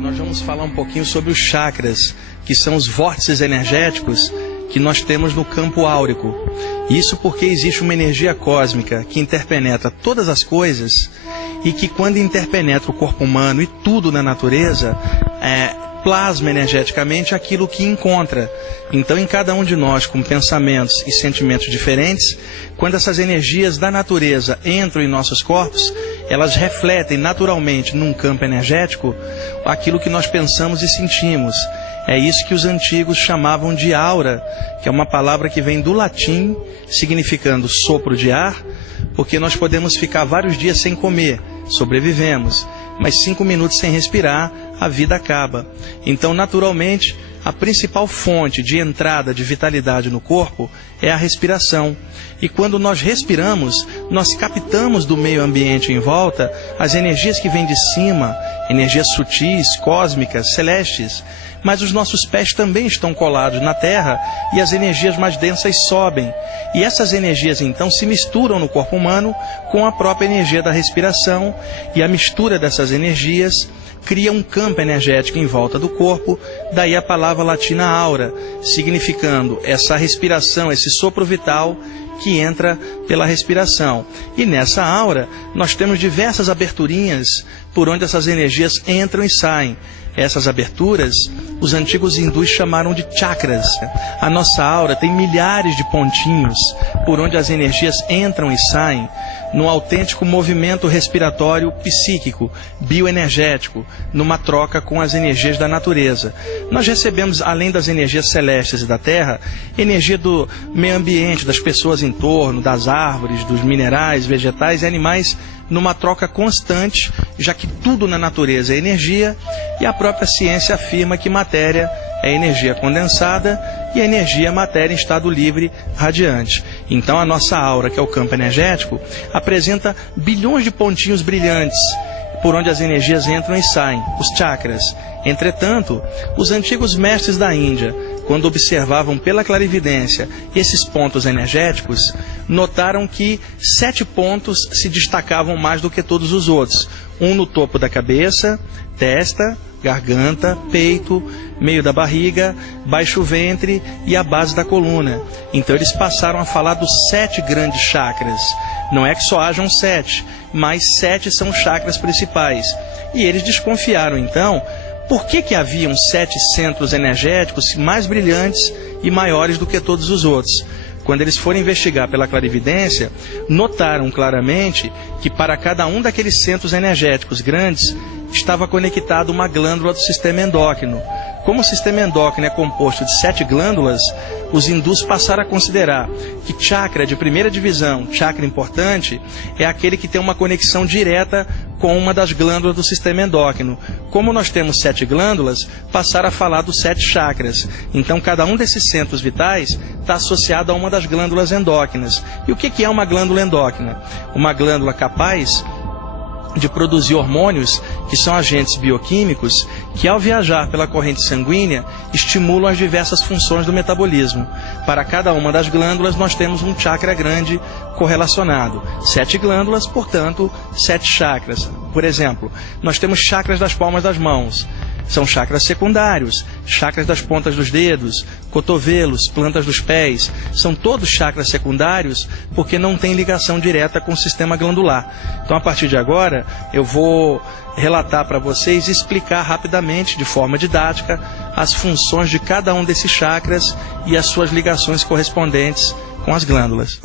Nós vamos falar um pouquinho sobre os chakras, que são os vórtices energéticos que nós temos no campo áurico. Isso porque existe uma energia cósmica que interpenetra todas as coisas e que, quando interpenetra o corpo humano e tudo na natureza, plasma energeticamente aquilo que encontra. Então, em cada um de nós, com pensamentos e sentimentos diferentes, quando essas energias da natureza entram em nossos corpos, elas refletem naturalmente num campo energético aquilo que nós pensamos e sentimos. É isso que os antigos chamavam de aura, que é uma palavra que vem do latim, significando sopro de ar, porque nós podemos ficar vários dias sem comer, sobrevivemos, mas 5 minutos sem respirar, a vida acaba. Então, naturalmente, a principal fonte de entrada de vitalidade no corpo é a respiração. E quando nós respiramos, nós captamos do meio ambiente em volta as energias que vêm de cima, energias sutis, cósmicas, celestes. Mas os nossos pés também estão colados na terra e as energias mais densas sobem. E essas energias então se misturam no corpo humano com a própria energia da respiração, e a mistura dessas energias cria um campo energético em volta do corpo, daí a palavra latina aura, significando essa respiração, esse sopro vital que entra pela respiração. E nessa aura nós temos diversas aberturinhas por onde essas energias entram e saem. Essas aberturas, os antigos hindus chamaram de chakras. A nossa aura tem milhares de pontinhos por onde as energias entram e saem num autêntico movimento respiratório psíquico, bioenergético, numa troca com as energias da natureza. Nós recebemos, além das energias celestes e da terra, energia do meio ambiente, das pessoas em torno, das árvores, dos minerais, vegetais e animais, numa troca constante, já que tudo na natureza é energia, e a própria ciência afirma que matéria é energia condensada e a energia é matéria em estado livre radiante. Então a nossa aura, que é o campo energético, apresenta bilhões de pontinhos brilhantes por onde as energias entram e saem, os chakras. Entretanto, os antigos mestres da Índia, quando observavam pela clarividência esses pontos energéticos, notaram que 7 pontos se destacavam mais do que todos os outros. Um no topo da cabeça, testa, garganta, peito, meio da barriga, baixo ventre e a base da coluna. Então eles passaram a falar dos 7 grandes chakras. Não é que só hajam 7, mas 7 são chakras principais. E eles desconfiaram então por que haviam 7 centros energéticos mais brilhantes e maiores do que todos os outros. Quando eles foram investigar pela clarividência, notaram claramente que para cada um daqueles centros energéticos grandes estava conectada uma glândula do sistema endócrino. Como o sistema endócrino é composto de 7 glândulas, os hindus passaram a considerar que chakra de primeira divisão, chakra importante, é aquele que tem uma conexão direta com uma das glândulas do sistema endócrino. Como nós temos 7 glândulas, passaram a falar dos 7 chakras. Então, cada um desses centros vitais está associado a uma das glândulas endócrinas. E o que é uma glândula endócrina? Uma glândula capaz de produzir hormônios, que são agentes bioquímicos, que ao viajar pela corrente sanguínea, estimulam as diversas funções do metabolismo. Para cada uma das glândulas, nós temos um chakra grande correlacionado. 7 glândulas, portanto, 7 chakras. Por exemplo, nós temos chakras das palmas das mãos. São chakras secundários, chakras das pontas dos dedos, cotovelos, plantas dos pés. São todos chakras secundários porque não tem ligação direta com o sistema glandular. Então, a partir de agora, eu vou relatar para vocês e explicar rapidamente, de forma didática, as funções de cada um desses chakras e as suas ligações correspondentes com as glândulas.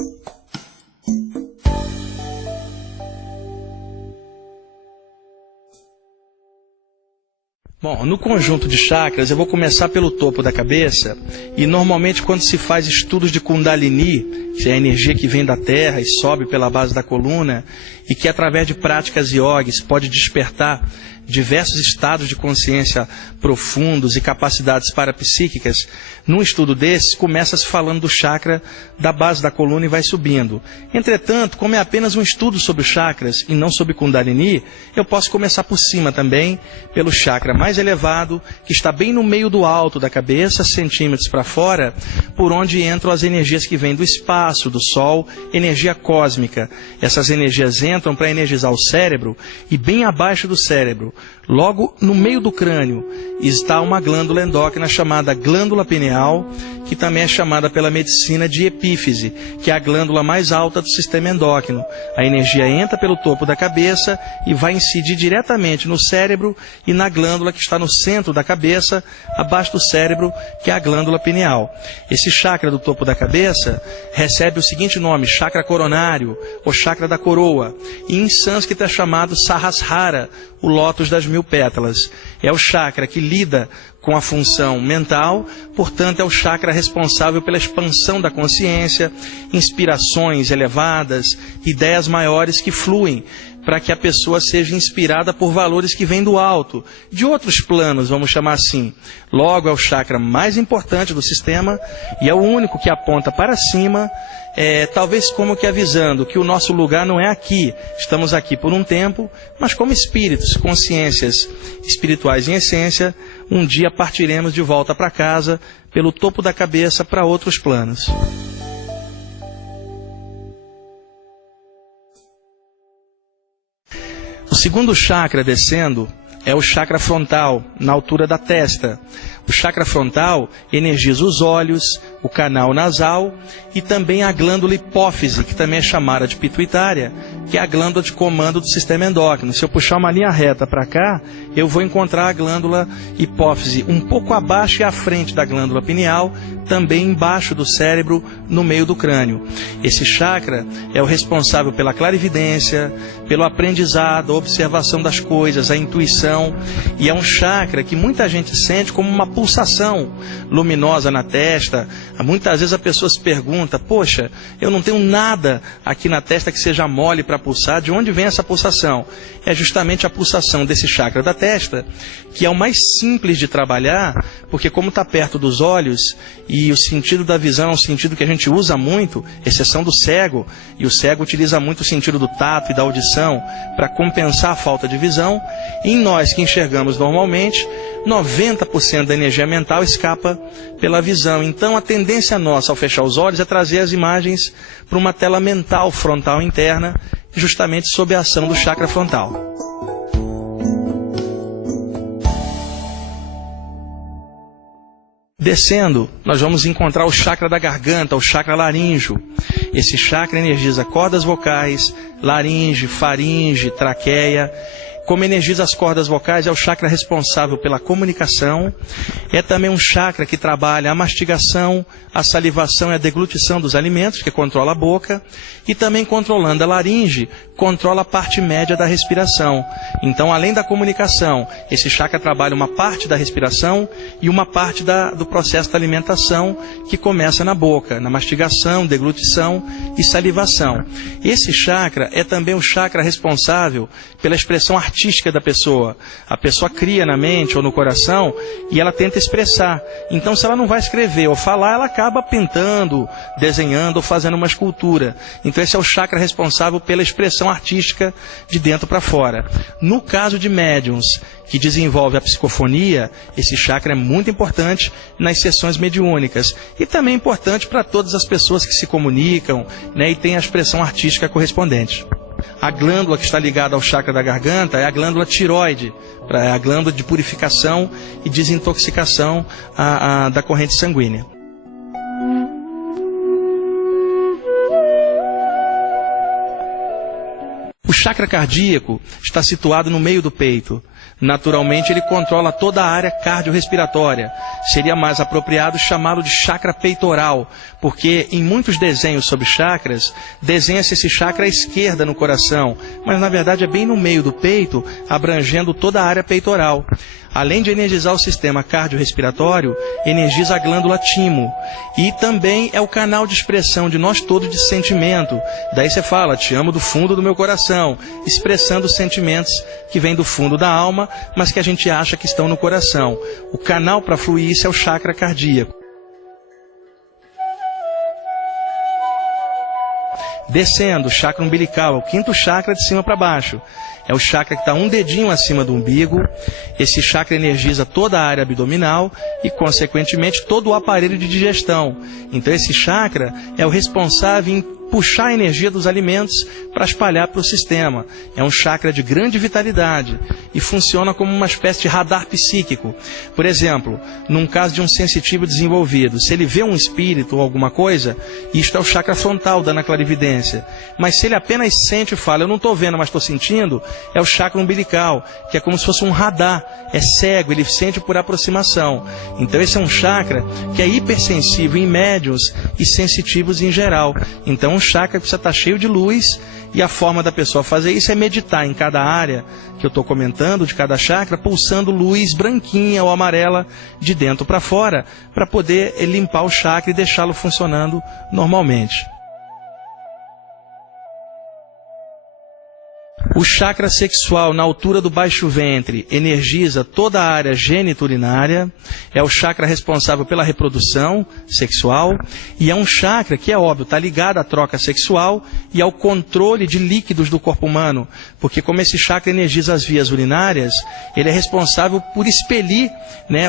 Bom, no conjunto de chakras, eu vou começar pelo topo da cabeça, e normalmente quando se faz estudos de Kundalini, que é a energia que vem da terra e sobe pela base da coluna, e que através de práticas yogis pode despertar diversos estados de consciência profundos e capacidades parapsíquicas, num estudo desses, começa-se falando do chakra da base da coluna e vai subindo. Entretanto, como é apenas um estudo sobre os chakras e não sobre Kundalini, eu posso começar por cima também, pelo chakra mais elevado, que está bem no meio do alto da cabeça, centímetros para fora, por onde entram as energias que vêm do espaço, do Sol, energia cósmica. Essas energias entram para energizar o cérebro e bem abaixo do cérebro, logo no meio do crânio, está uma glândula endócrina chamada glândula pineal, que também é chamada pela medicina de epífise, que é a glândula mais alta do sistema endócrino. A energia entra pelo topo da cabeça e vai incidir diretamente no cérebro e na glândula que está no centro da cabeça, abaixo do cérebro, que é a glândula pineal. Esse chakra do topo da cabeça recebe o seguinte nome, chakra coronário, ou chakra da coroa, e em sânscrito é chamado Sahasrara, o lótus das 1000 pétalas. É o chakra que lida com a função mental, portanto é o chakra responsável pela expansão da consciência, inspirações elevadas, ideias maiores que fluem, para que a pessoa seja inspirada por valores que vêm do alto, de outros planos, vamos chamar assim. Logo, é o chakra mais importante do sistema e é o único que aponta para cima, talvez como que avisando que o nosso lugar não é aqui, estamos aqui por um tempo, mas como espíritos, consciências espirituais em essência, um dia partiremos de volta para casa, pelo topo da cabeça, para outros planos. O segundo chakra descendo é o chakra frontal, na altura da testa. O chakra frontal energiza os olhos, o canal nasal e também a glândula hipófise, que também é chamada de pituitária, que é a glândula de comando do sistema endócrino. Se eu puxar uma linha reta para cá, eu vou encontrar a glândula hipófise um pouco abaixo e à frente da glândula pineal, também embaixo do cérebro, no meio do crânio. Esse chakra é o responsável pela clarividência, pelo aprendizado, a observação das coisas, a intuição, e é um chakra que muita gente sente como uma pulsação luminosa na testa. Muitas vezes a pessoa se pergunta, poxa, eu não tenho nada aqui na testa que seja mole para pulsar, de onde vem essa pulsação? É justamente a pulsação desse chakra da testa, que é o mais simples de trabalhar, porque como está perto dos olhos, e o sentido da visão é um sentido que a gente usa muito, exceção do cego, e o cego utiliza muito o sentido do tato e da audição para compensar a falta de visão, e em nós que enxergamos normalmente, 90% da energia mental escapa pela visão. Então a tendência nossa ao fechar os olhos é trazer as imagens para uma tela mental frontal interna, justamente sob a ação do chakra frontal. Descendo, nós vamos encontrar o chakra da garganta, o chakra laríngeo. Esse chakra energiza cordas vocais, laringe, faringe, traqueia. Como energiza as cordas vocais, é o chakra responsável pela comunicação. É também um chakra que trabalha a mastigação, a salivação e a deglutição dos alimentos, que controla a boca. E também controlando a laringe, controla a parte média da respiração. Então, além da comunicação, esse chakra trabalha uma parte da respiração e uma parte do processo da alimentação, que começa na boca, na mastigação, deglutição e salivação. Esse chakra é também o chakra responsável pela expressão artística da pessoa. A pessoa cria na mente ou no coração e ela tenta expressar. Então, se ela não vai escrever ou falar, ela acaba pintando, desenhando ou fazendo uma escultura. Então, esse é o chakra responsável pela expressão artística de dentro para fora. No caso de médiums que desenvolve a psicofonia, esse chakra é muito importante nas sessões mediúnicas e também importante para todas as pessoas que se comunicam, né, e têm a expressão artística correspondente. A glândula que está ligada ao chakra da garganta é a glândula tireoide, é a glândula de purificação e desintoxicação da corrente sanguínea. O chakra cardíaco está situado no meio do peito. Naturalmente, ele controla toda a área cardiorrespiratória. Seria mais apropriado chamá-lo de chakra peitoral, porque em muitos desenhos sobre chakras, desenha-se esse chakra à esquerda no coração, mas na verdade é bem no meio do peito, abrangendo toda a área peitoral. Além de energizar o sistema cardiorrespiratório, energiza a glândula timo. E também é o canal de expressão de nós todos de sentimento. Daí você fala, te amo do fundo do meu coração, expressando os sentimentos que vêm do fundo da alma, alma, mas que a gente acha que estão no coração. O canal para fluir isso é o chakra cardíaco. Descendo, o chakra umbilical, é o quinto chakra de cima para baixo. É o chakra que está um dedinho acima do umbigo. Esse chakra energiza toda a área abdominal e, consequentemente, todo o aparelho de digestão. Então, esse chakra é o responsável em puxar a energia dos alimentos para espalhar para o sistema. É um chakra de grande vitalidade e funciona como uma espécie de radar psíquico. Por exemplo, num caso de um sensitivo desenvolvido, se ele vê um espírito ou alguma coisa, isto é o chakra frontal dando a clarividência. Mas se ele apenas sente e fala, eu não estou vendo, mas estou sentindo, é o chakra umbilical, que é como se fosse um radar, é cego, ele sente por aproximação. Então esse é um chakra que é hipersensível em médiuns e sensitivos em geral. Então um chakra precisa estar cheio de luz, e a forma da pessoa fazer isso é meditar em cada área que eu estou comentando, de cada chakra, pulsando luz branquinha ou amarela de dentro para fora, para poder limpar o chakra e deixá-lo funcionando normalmente. O chakra sexual, na altura do baixo ventre, energiza toda a área geniturinária, é o chakra responsável pela reprodução sexual, e é um chakra que, é óbvio, está ligado à troca sexual e ao controle de líquidos do corpo humano, porque como esse chakra energiza as vias urinárias, ele é responsável por expelir,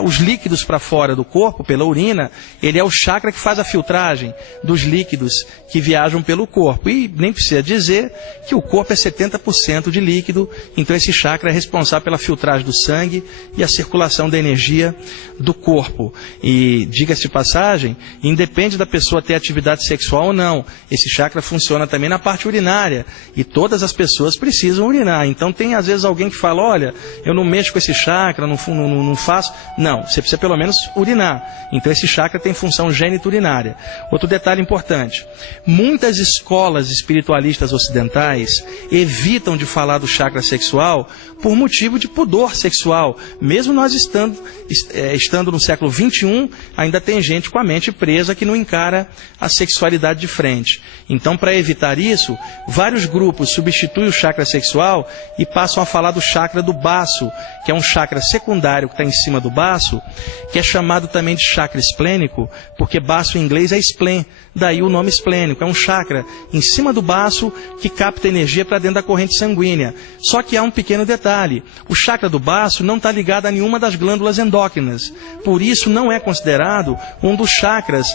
os líquidos para fora do corpo, pela urina. Ele é o chakra que faz a filtragem dos líquidos que viajam pelo corpo, e nem precisa dizer que o corpo é 70% de líquido, então esse chakra é responsável pela filtragem do sangue e a circulação da energia do corpo. E, diga-se de passagem, independe da pessoa ter atividade sexual ou não, esse chakra funciona também na parte urinária, e todas as pessoas precisam urinar. Então tem às vezes alguém que fala, olha, eu não mexo com esse chakra, não faço. Não, você precisa pelo menos urinar. Então esse chakra tem função geniturinária. Outro detalhe importante, muitas escolas espiritualistas ocidentais evitam de falar do chakra sexual por motivo de pudor sexual. Mesmo nós estando no século XXI, ainda tem gente com a mente presa que não encara a sexualidade de frente. Então, para evitar isso, vários grupos substituem o chakra sexual e passam a falar do chakra do baço, que é um chakra secundário que está em cima do baço, que é chamado também de chakra esplênico, porque baço em inglês é spleen, daí o nome esplênico. É um chakra em cima do baço que capta energia para dentro da corrente sanguínea. Só que há um pequeno detalhe, o chakra do baço não está ligado a nenhuma das glândulas endócrinas, por isso não é considerado um dos chakras,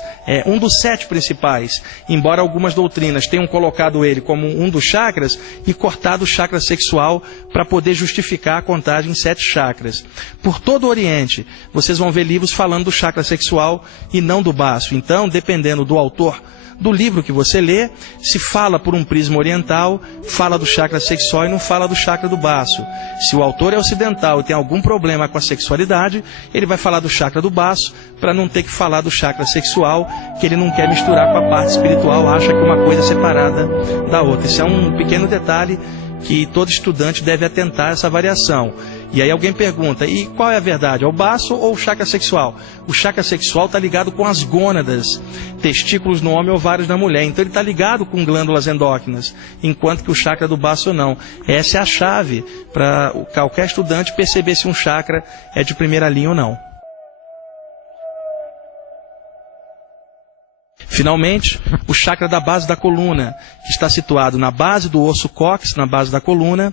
um dos 7 principais, embora algumas doutrinas tenham colocado ele como um dos chakras e cortado o chakra sexual para poder justificar a contagem em 7 chakras. Por todo o Oriente, vocês vão ver livros falando do chakra sexual e não do baço. Então, dependendo do autor do livro que você lê, se fala por um prisma oriental, fala do chakra sexual e não fala do chakra do baço. Se o autor é ocidental e tem algum problema com a sexualidade, ele vai falar do chakra do baço para não ter que falar do chakra sexual, que ele não quer misturar com a parte espiritual, acha que uma coisa é separada da outra. Isso é um pequeno detalhe que todo estudante deve atentar a essa variação. E aí alguém pergunta, e qual é a verdade? É o baço ou o chakra sexual? O chakra sexual está ligado com as gônadas, testículos no homem e ovários na mulher. Então ele está ligado com glândulas endócrinas, enquanto que o chakra do baço não. Essa é a chave para qualquer estudante perceber se um chakra é de primeira linha ou não. Finalmente, o chakra da base da coluna, que está situado na base do osso cóccix, na base da coluna.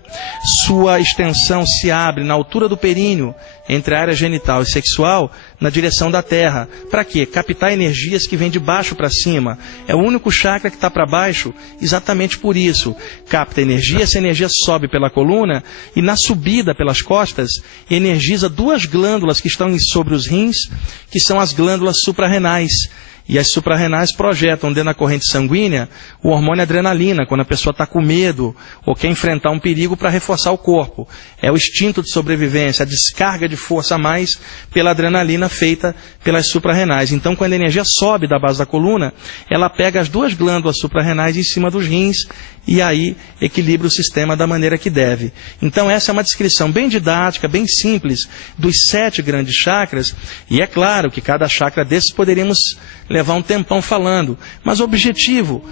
Sua extensão se abre na altura do períneo, entre a área genital e sexual, na direção da terra. Para quê? Captar energias que vêm de baixo para cima. É o único chakra que está para baixo, exatamente por isso. Capta energia, essa energia sobe pela coluna e na subida pelas costas, energiza 2 glândulas que estão sobre os rins, que são as glândulas suprarrenais. E as suprarrenais projetam dentro da corrente sanguínea o hormônio adrenalina, quando a pessoa está com medo ou quer enfrentar um perigo para reforçar o corpo. É o instinto de sobrevivência, a descarga de força a mais pela adrenalina feita pelas suprarrenais. Então, quando a energia sobe da base da coluna, ela pega as 2 glândulas suprarrenais em cima dos rins e aí equilibra o sistema da maneira que deve. Então essa é uma descrição bem didática, bem simples, dos 7 grandes chakras, e é claro que cada chakra desses poderíamos levar um tempão falando, mas o objetivo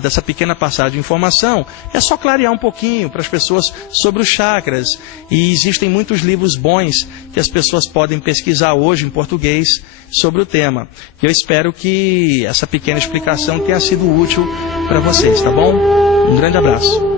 dessa pequena passagem de informação é só clarear um pouquinho para as pessoas sobre os chakras, e existem muitos livros bons que as pessoas podem pesquisar hoje em português sobre o tema. Eu espero que essa pequena explicação tenha sido útil para vocês, tá bom? Um grande abraço.